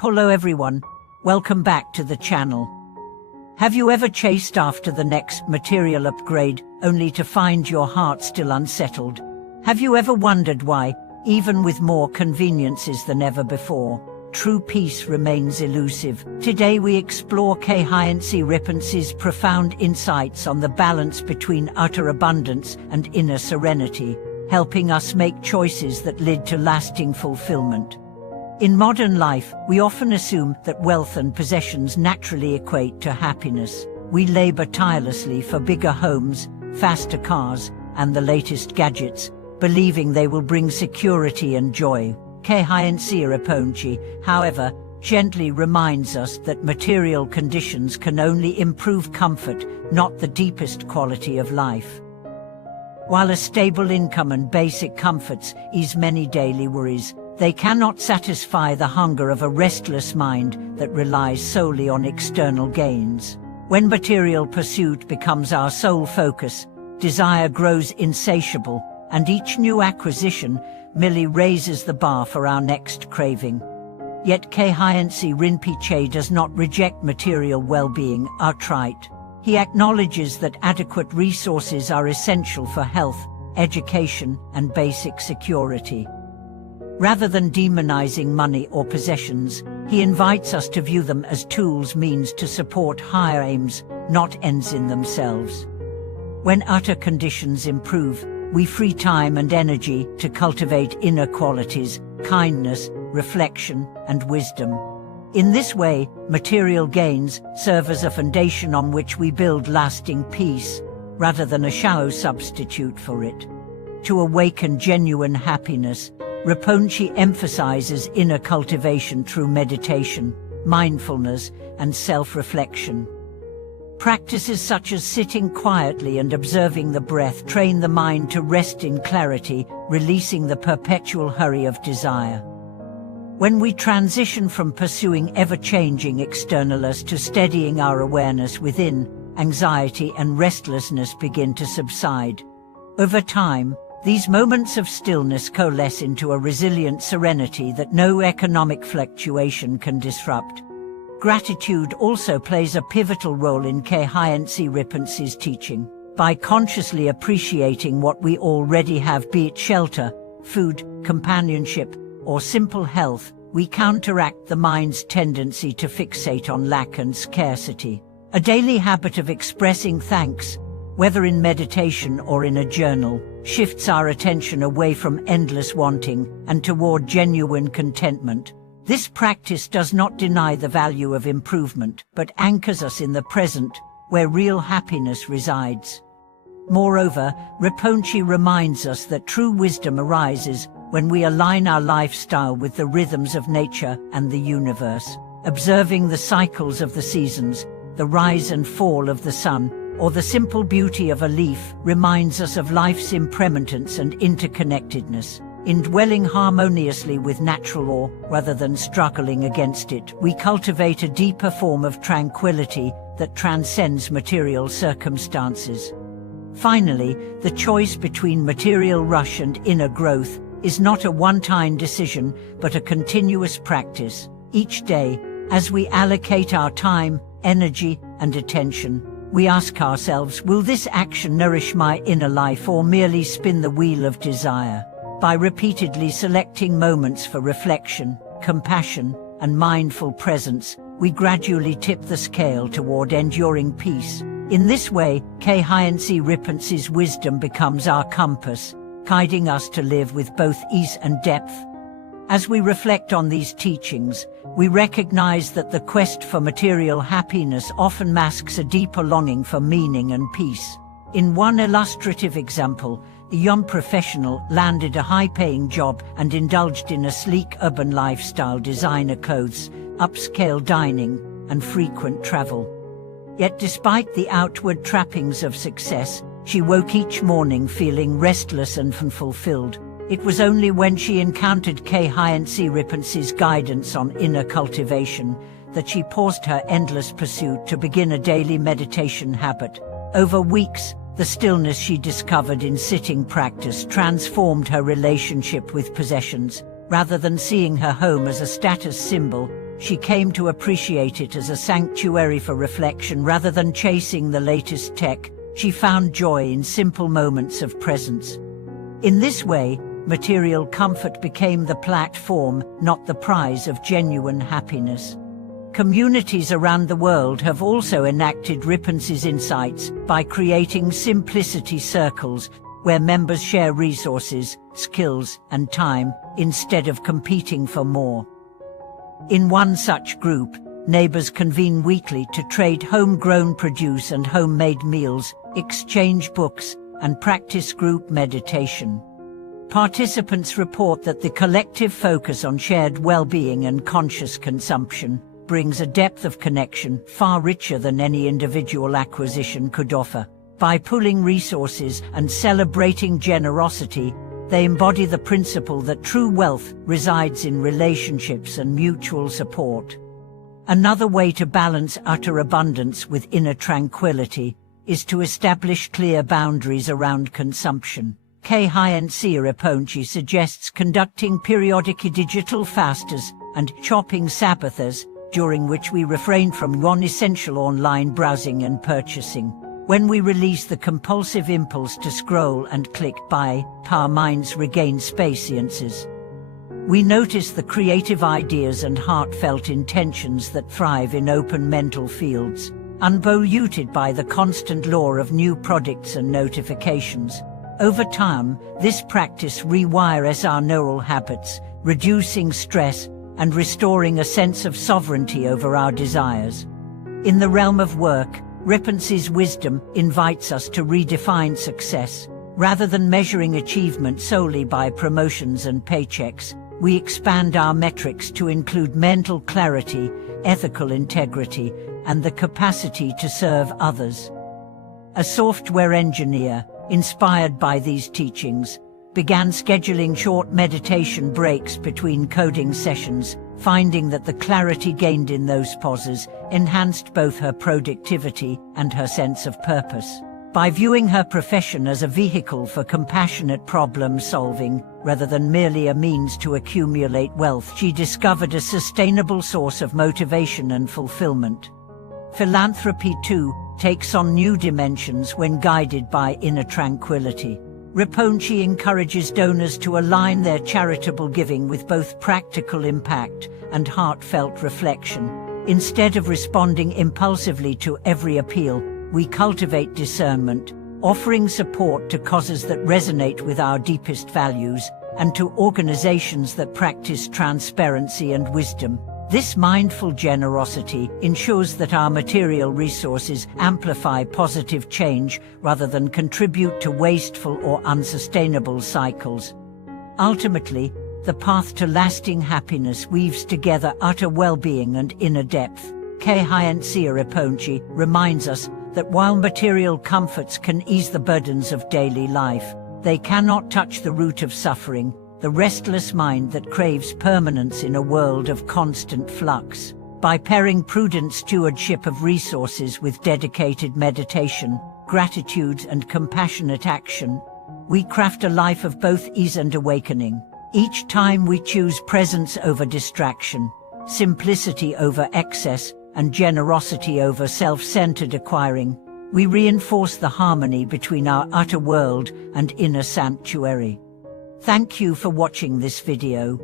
Hello everyone, welcome back to the channel. Have you ever chased after the next material upgrade, only to find your heart still unsettled? Have you ever wondered why, even with more conveniences than ever before, true peace remains elusive? Today we explore Khyentse Rinpoche's profound insights on the balance between utter abundance and inner serenity, helping us make choices that lead to lasting fulfillment. In modern life, we often assume that wealth and possessions naturally equate to happiness. We labor tirelessly for bigger homes, faster cars, and the latest gadgets, believing they will bring security and joy. Khyentse Rinpoche, however, gently reminds us that material conditions can only improve comfort, not the deepest quality of life. While a stable income and basic comforts ease many daily worries, they cannot satisfy the hunger of a restless mind that relies solely on external gains. When material pursuit becomes our sole focus, desire grows insatiable, and each new acquisition merely raises the bar for our next craving. Yet Khyentse Rinpoche does not reject material well-being outright. He acknowledges that adequate resources are essential for health, education, and basic security. Rather than demonizing money or possessions, he invites us to view them as tools, means to support higher aims, not ends in themselves. When utter conditions improve, we free time and energy to cultivate inner qualities, kindness, reflection, and wisdom. In this way, material gains serve as a foundation on which we build lasting peace, rather than a shallow substitute for it. To awaken genuine happiness, Rinpoche emphasizes inner cultivation through meditation, mindfulness, and self-reflection. Practices such as sitting quietly and observing the breath train the mind to rest in clarity, releasing the perpetual hurry of desire. When we transition from pursuing ever-changing externals to steadying our awareness within, anxiety and restlessness begin to subside. Over time, these moments of stillness coalesce into a resilient serenity that no economic fluctuation can disrupt. Gratitude also plays a pivotal role in Khyentse Rinpoche's teaching. By consciously appreciating what we already have, be it shelter, food, companionship, or simple health, we counteract the mind's tendency to fixate on lack and scarcity. A daily habit of expressing thanks, whether in meditation or in a journal, shifts our attention away from endless wanting and toward genuine contentment. This practice does not deny the value of improvement, but anchors us in the present, where real happiness resides. Moreover, Rinpoche reminds us that true wisdom arises when we align our lifestyle with the rhythms of nature and the universe. Observing the cycles of the seasons, the rise and fall of the sun, or the simple beauty of a leaf reminds us of life's impermanence and interconnectedness. In dwelling harmoniously with natural law, rather than struggling against it, we cultivate a deeper form of tranquility that transcends material circumstances. Finally, the choice between material rush and inner growth is not a one-time decision, but a continuous practice. Each day, as we allocate our time, energy, and attention, we ask ourselves, will this action nourish my inner life or merely spin the wheel of desire? By repeatedly selecting moments for reflection, compassion, and mindful presence, we gradually tip the scale toward enduring peace. In this way, Khyentse Rinpoche's wisdom becomes our compass, guiding us to live with both ease and depth. As we reflect on these teachings, we recognize that the quest for material happiness often masks a deeper longing for meaning and peace. In one illustrative example, a young professional landed a high-paying job and indulged in a sleek urban lifestyle, designer clothes, upscale dining, and frequent travel. Yet despite the outward trappings of success, she woke each morning feeling restless and unfulfilled. It was only when she encountered Khyentse Rinpoche's guidance on inner cultivation that she paused her endless pursuit to begin a daily meditation habit. Over weeks, the stillness she discovered in sitting practice transformed her relationship with possessions. Rather than seeing her home as a status symbol, she came to appreciate it as a sanctuary for reflection rather than chasing the latest tech. She found joy in simple moments of presence. In this way, material comfort became the platform, not the prize of genuine happiness. Communities around the world have also enacted Rinpoche's insights by creating simplicity circles where members share resources, skills, and time instead of competing for more. In one such group, neighbors convene weekly to trade homegrown produce and homemade meals, exchange books, and practice group meditation. Participants report that the collective focus on shared well-being and conscious consumption brings a depth of connection far richer than any individual acquisition could offer. By pooling resources and celebrating generosity, they embody the principle that true wealth resides in relationships and mutual support. Another way to balance utter abundance with inner tranquility is to establish clear boundaries around consumption. Khyentse Rinpoche suggests conducting periodic digital fasts and shopping Sabbaths, during which we refrain from non-essential online browsing and purchasing. When we release the compulsive impulse to scroll and click buy, our minds regain spaciousness. We notice the creative ideas and heartfelt intentions that thrive in open mental fields, unpolluted by the constant lure of new products and notifications. Over time, this practice rewires our neural habits, reducing stress and restoring a sense of sovereignty over our desires. In the realm of work, Rinpoche's wisdom invites us to redefine success. Rather than measuring achievement solely by promotions and paychecks, we expand our metrics to include mental clarity, ethical integrity, and the capacity to serve others. A software engineer, inspired by these teachings, began scheduling short meditation breaks between coding sessions, finding that the clarity gained in those pauses enhanced both her productivity and her sense of purpose. By viewing her profession as a vehicle for compassionate problem-solving, rather than merely a means to accumulate wealth, she discovered a sustainable source of motivation and fulfillment. Philanthropy, too, takes on new dimensions when guided by inner tranquility. Rinpoche encourages donors to align their charitable giving with both practical impact and heartfelt reflection. Instead of responding impulsively to every appeal, we cultivate discernment, offering support to causes that resonate with our deepest values and to organizations that practice transparency and wisdom. This mindful generosity ensures that our material resources amplify positive change rather than contribute to wasteful or unsustainable cycles. Ultimately, the path to lasting happiness weaves together utter well-being and inner depth. Khyentse Rinpoche reminds us that while material comforts can ease the burdens of daily life, they cannot touch the root of suffering, the restless mind that craves permanence in a world of constant flux. By pairing prudent stewardship of resources with dedicated meditation, gratitude and compassionate action, we craft a life of both ease and awakening. Each time we choose presence over distraction, simplicity over excess, and generosity over self-centered acquiring, we reinforce the harmony between our outer world and inner sanctuary. Thank you for watching this video.